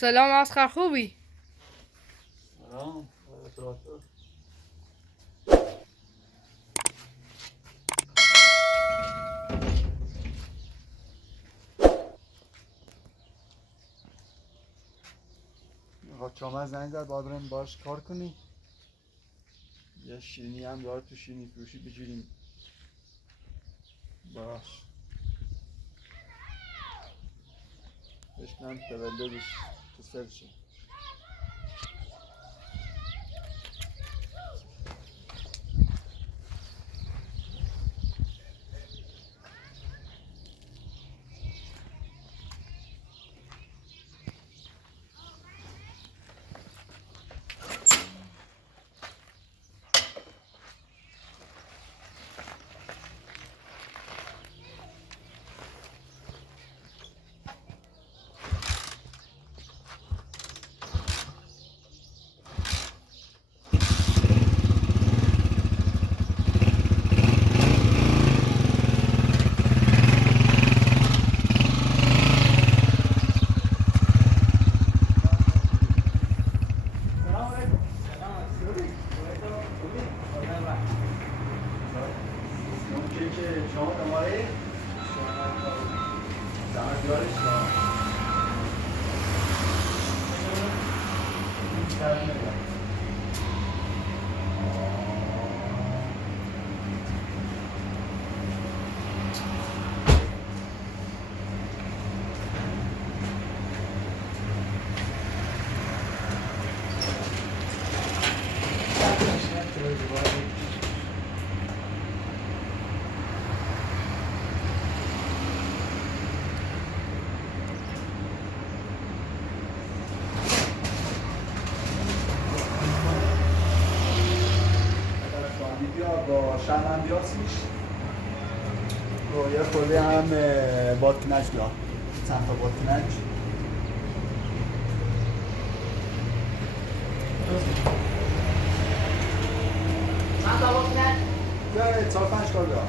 سلام اسخر خوبی؟ سلام. چامه زنگ زد باید بریم باش کار کنی. یه شیرینی هم داره تو شیرینی فروشی بگیریم باش بشنم تولدش تو سرشه. با شمن بیاسیش و یه خورده هم بادکنک بیا چند تا بادکنک چند تا بادکنک؟ بیا 4-5 کار بیا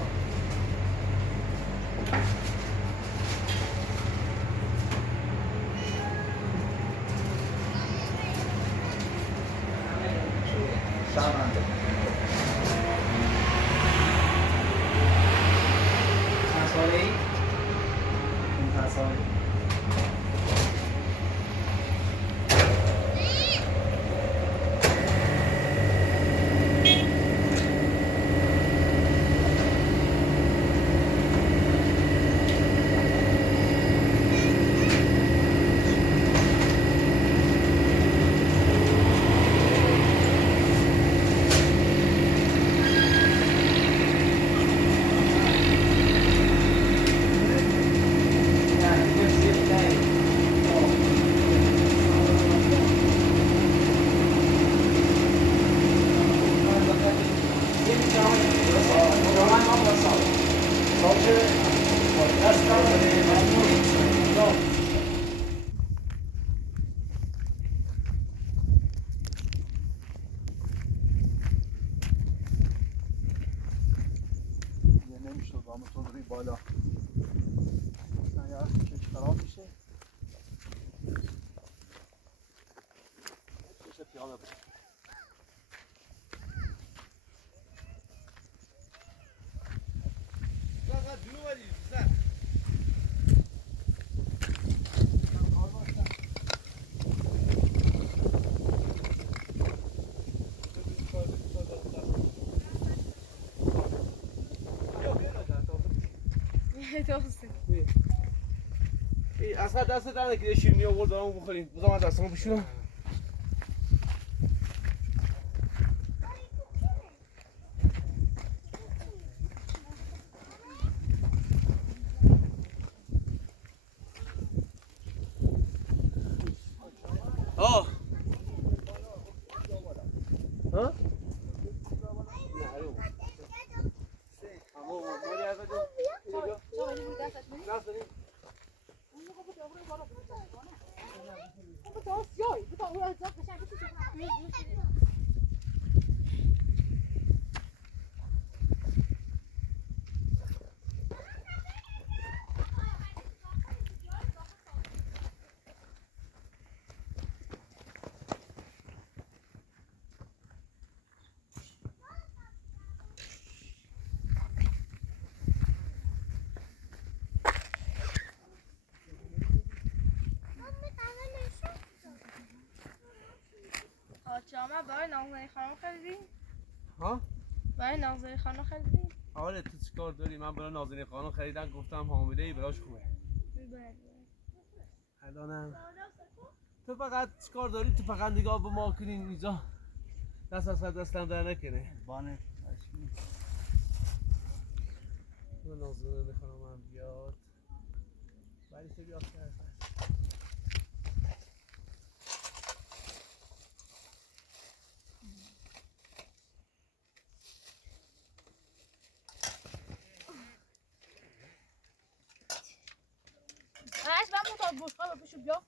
شمن این تصالی نمیشد با موتور روی بالا سیارت کش خراب میشه کش پیاده بود اصلا دست در نکنه شیرینی آورد دارم بخوریم بذار من دستمو بشورم ها شما برای نازنین خانم خریدی؟ ها؟ برای نازنین خانم خریدی؟ آره تو چیکار داری؟ من برای نازنین خانم خریدم گفتم حامله ای براش خوبه. الانم تو فقط چیکار داری؟ تو فقط نگاه به ما کنین اینجا دست از دستم در نکنه. بانه تو نازنین خانم هم بیاد ولی تو بیاد کرد عايز بقى موت البشقه مفيش بيا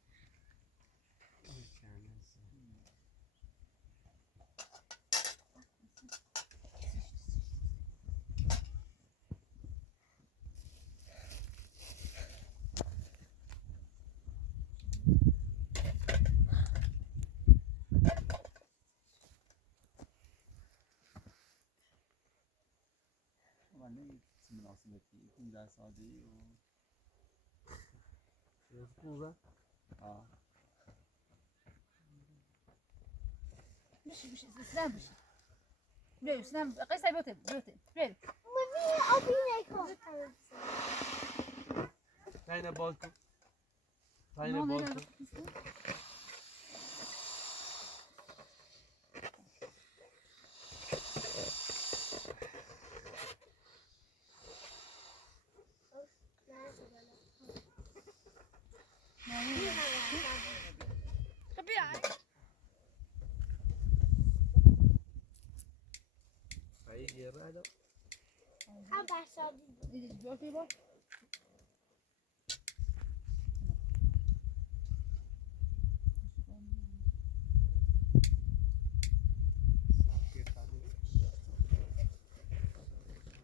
من مناسبتی 15 سالگی و خوبه؟ مش سلام مش ليه سلام قيس بيوتي ليه Tayne balkon. Tayne balkon. Aí, gerado.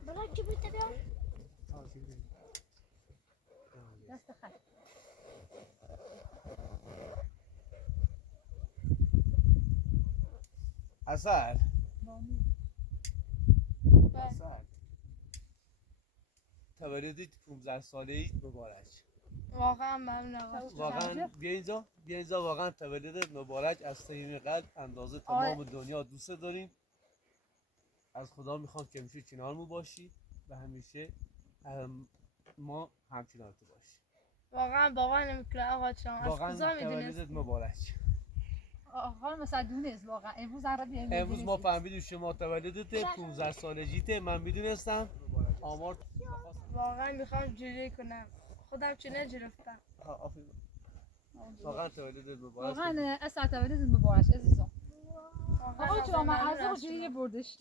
برای چی بود بیاد؟ دست خط Asad. Asad. تولدت 15 ساله‌ای مبارک. واقعا ممنون آقا. واقعا بیا اینجا واقعا تولدت مبارک از صمیم قلب اندازه تمام دنیا دوست داریم. از خدا میخوام که همیشه کنارمون باشی و همیشه ما همچنان تو باشی. واقعا باور نمیکنه آقا جان. از واقعا کجا میدونست؟ تولدت مبارک. آقا مثلا دونست واقعا امروز عربی امروز ما فهمیدیم شما تولدت 15 سالگیته. من میدونستم آمار واقعا میخوام جوری کنم خودم چه نگرفتم. واقعا تولدت مبارک. واقعا اسعد تولد مبارک عزیزم آقا جان من از جوری بردش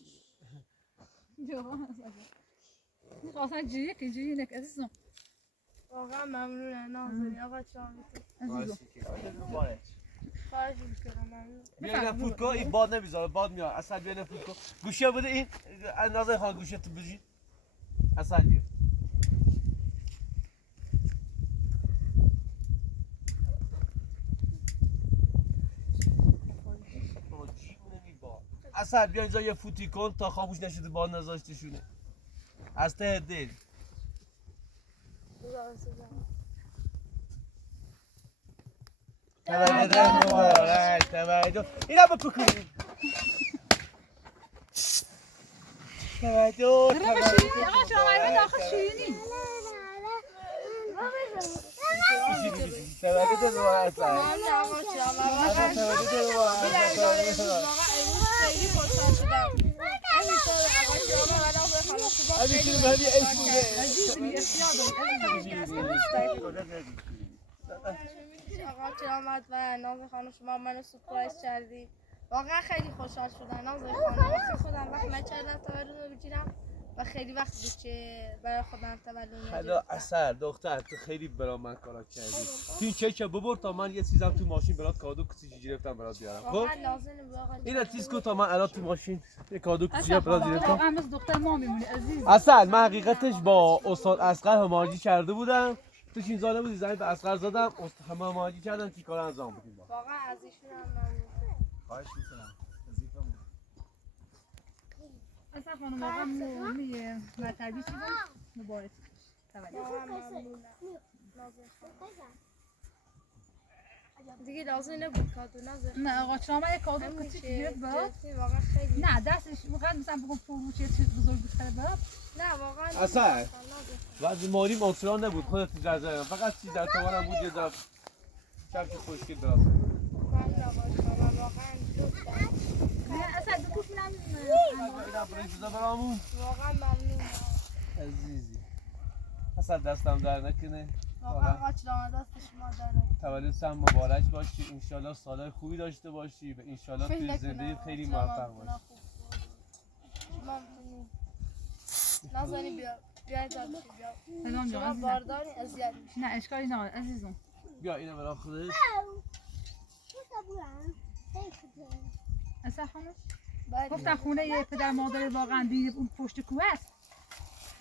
اصلا جوری نک عزیزم واقعا ممنونه نازنین آقا جان. عزیزم مبارک. خواهش میکنم ممنون. بیا این فوتکو این باد نمیذاره باد میاد. اصلا بیا این فوتکو گوشه بده این نازنین خان گوشه تو بجی اصلا بیا اصلا بیا اینجا یه فوتی کن تا خاموش نشده باد نذاشته شونه از ته دل. تولد مبارک تولد اینا بپکنیم تولد آقا جان من داخل شیرینی تولد مبارک ممنون آقا جان. واقعا تولد مبارک خیلی خوشحال شدم. همینطور آقا جان من آقا خانم خوبا همیشه بهمی اسمونه آقا کرامت و نازنین خانم شما منو سورپرایز کردی. واقعا خیلی خوشحال شدم نازنین خانم. واسه خودم وقت نکردم تولد رو بگیرم و خیلی وقت بود که برای خودم تولد حالا اثر دختر تو خیلی برای من کارا کردی. تو این کیک ببر تا من یه چیزم تو ماشین برات کادو کوچیک گرفتم برات بیارم. خب واقعا لازمه به آقا اینا چیز کو تا من الان تو ماشین یه کادو کوچیک برات گرفتم. واقعا مثل دختر ما میمونی عزیز اصل من حقیقتش با استاد اصغر هماهنگی کرده بودم. تو این زانه بودی زنگ به اصغر زدم هماهنگی کردم که کار انجام بدیم. واقعا از ایشون هم ممنون. خواهش میکنم وظیفه‌مون اصلا خانم واقعا میگه مرتبی چی بود مبارک تولد واقعا ممنونم. نازنین خانم. دیگه لازم نبود کادو نذار. نه آقا چرا یک کادو همین کوچیک که گرفت برات؟ جدی واقعا خیلی. نه دستش میخواد مثلا بگم فروش یه چیز بزرگ بخره برات. نه واقعا اصلا. نذار. وقتی مالی مانسران نبود خودت جزایم فقط 13 تومن بود یه ذره چند تا خوشگل درست واقعا واقعا دوست دارم. نه اصلا دو توش میرم اینا برای چیزا برامون واقعا ممنونم. عزیزی اصلا دستم در نکنه واقعا آقا رامات دست شما در نکنه. تولدت هم مبارک باشی انشالله سالهای خوبی داشته باشی و انشالله فکر توی نکنم زندگی خیلی آقا موفق رامات باشی خوب بود. شما میتونی نازنی بیاید بیا. سلام جان شما عزیزم. بارداری اذیت میشی. نه اشکالی نداره عزیزم. بیا اینو برای خودت اصلا خانم بله گفتن خونه یه پدر مادر واقعا دید اون پشت کوه است.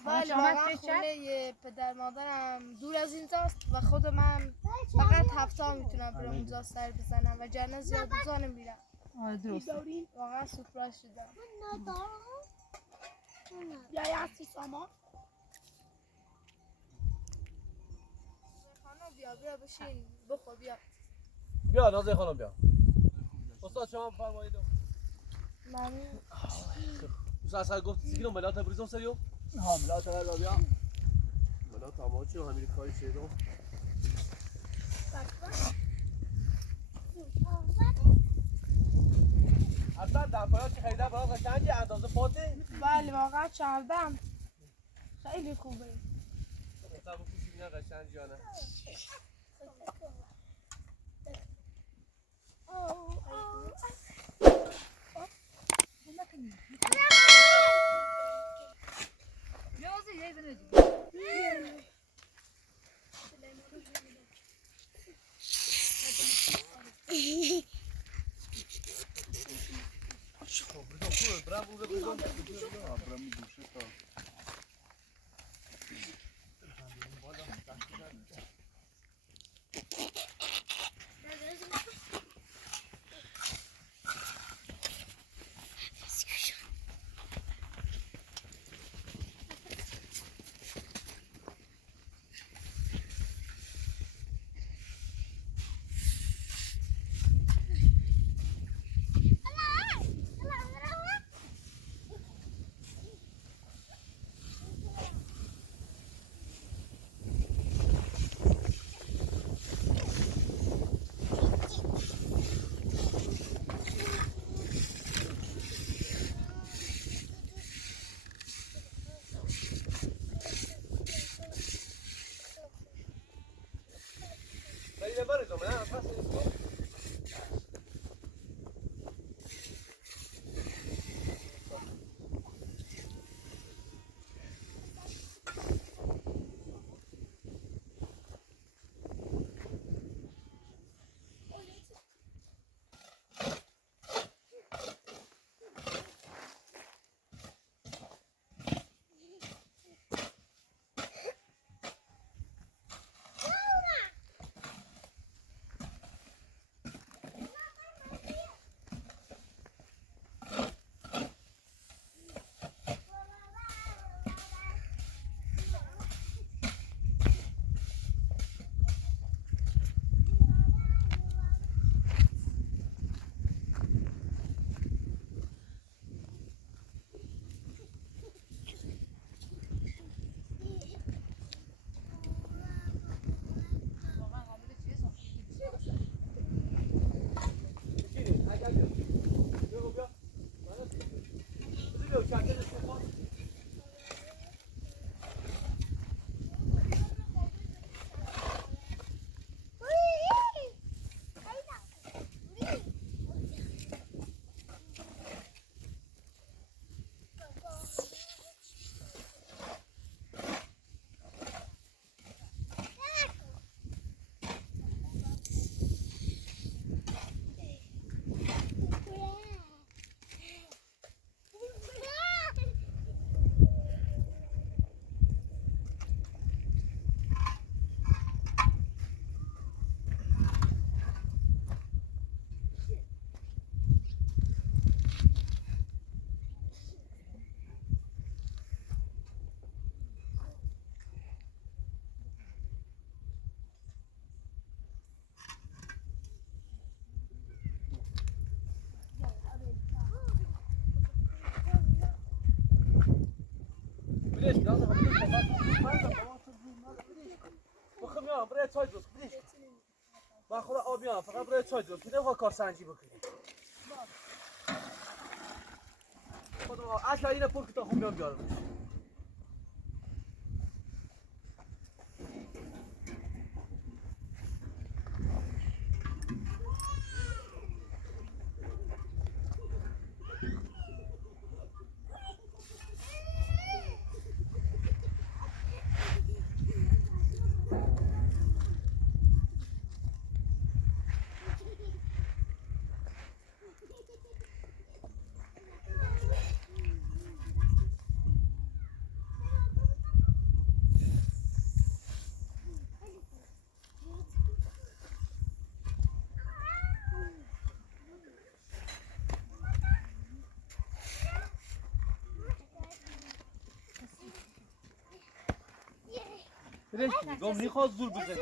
بله شما واقعا فکر کرد؟ خونه پدر مادرم دور از اینجاست و خود من فقط هفته میتونم برم اونجا سر بزنم و جنه زیاد اونجا نمیرم. آره درست. واقعا سورپرایز شدم. خانم بیا بشین بخور بیا. بیا نازه خانم بیا استاد شما بفرمایید ممنون. Usa sai gofti signo melata prison serio? ها ملات هلا بیا Melata amaçı Amerika'yı şeyde o. اصلا دفعات که خیلی برات قشنگی اندازه پاته بله واقعا چردم خیلی خوبه. مثلا بپوشی بینن قشنگ یا نه Yozی یه دونه ابرم گوشه تا خیلی ببرید من اصلا بدش لازم بدش بخم یا برای چای درست بدش با خدا آبیان فقط برای چای درست بدم کار سنجی بکنیم خدا اصلا اینه پر که تا خوب بیارم بدش گم میخواد زور بزنی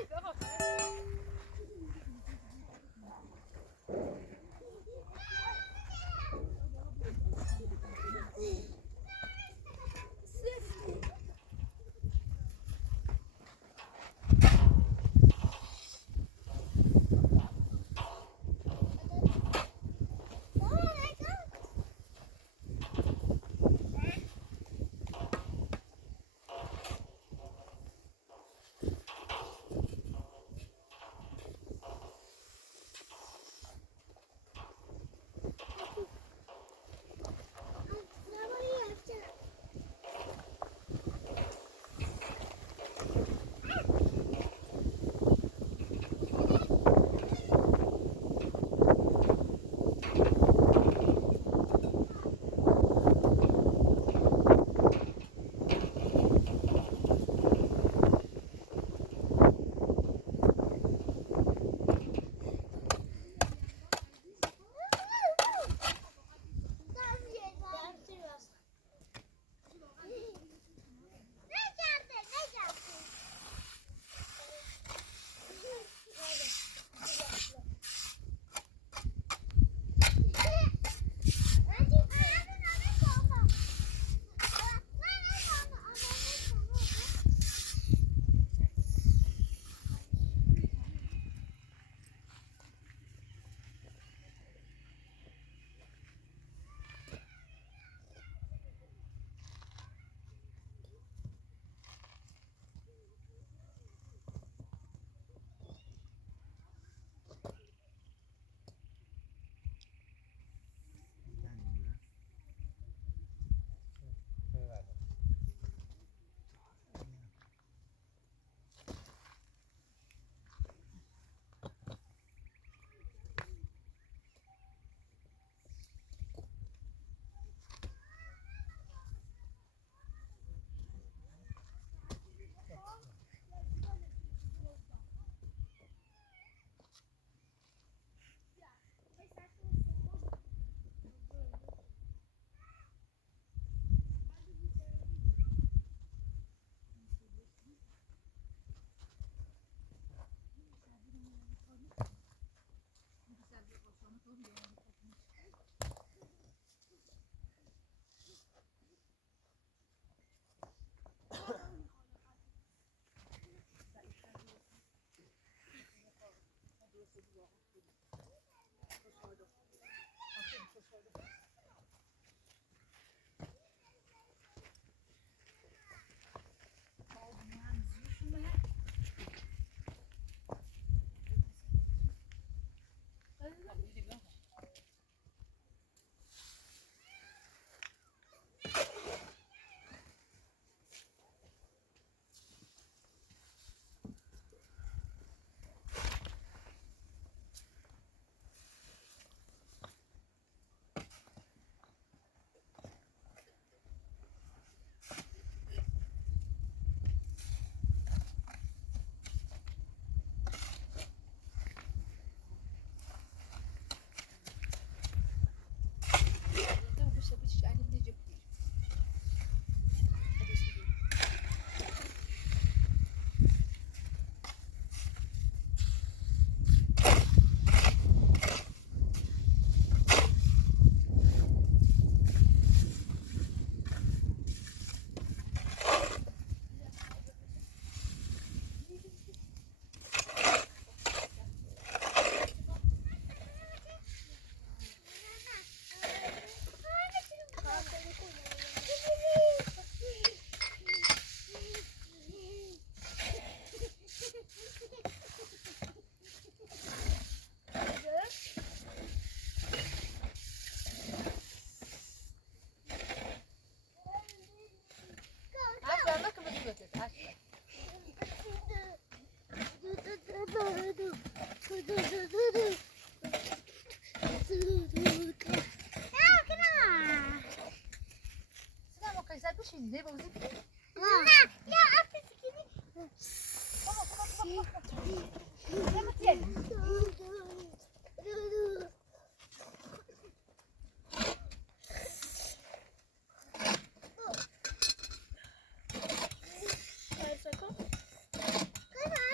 بشین نه بازی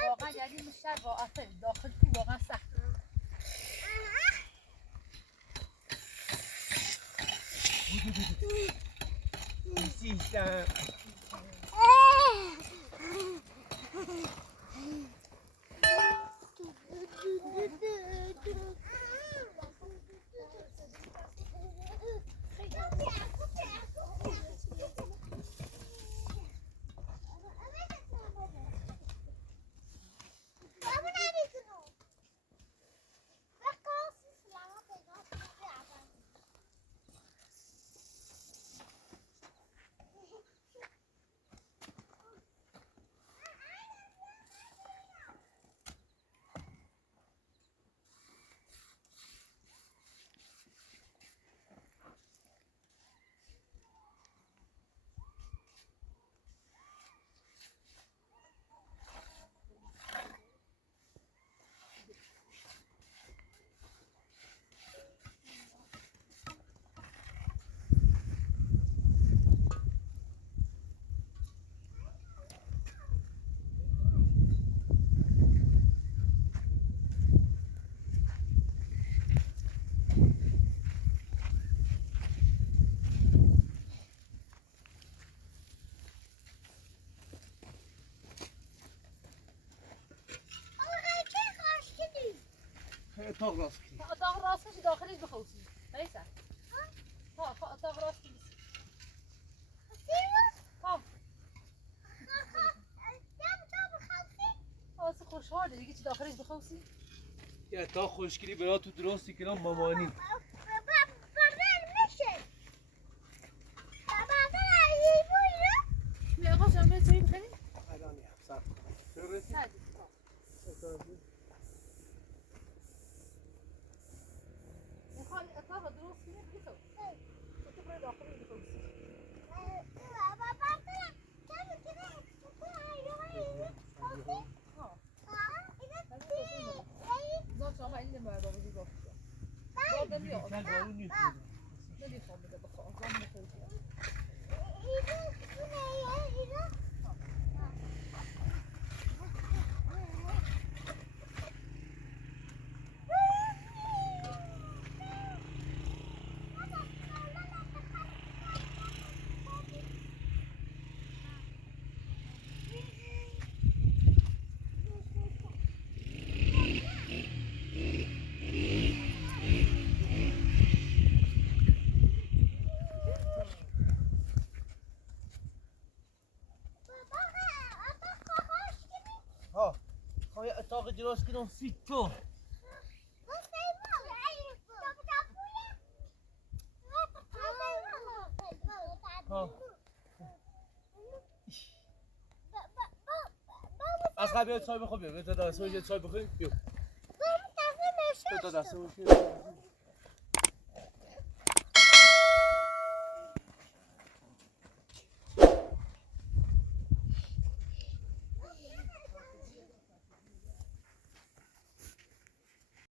واقعا یعنی مشتر با اصل داخل تو واقعا سخت سیستم اتاق راست کنی اتاق راستش داخلش بخوصی بیسا اتاق راست کنی آسه خوشحاله دیگه چی داخلش بخوصی یه اتاق خوشگیری برای تو درستی که مامانی می آقا جان به چایی بخنی؟ الان یه سر چرا رسید؟ میخوای اتاق درست کنی بخوص تو برای داخلش بخوصی زن شما این باید آقایی باشه دادم یا کل بارون نیست نمیخوام بده بخواه زن میخوایی خواهی اتاق درست کنم فیتو از قبل چای بخور بیا تا دسته چای بخوریم بیا تا دسته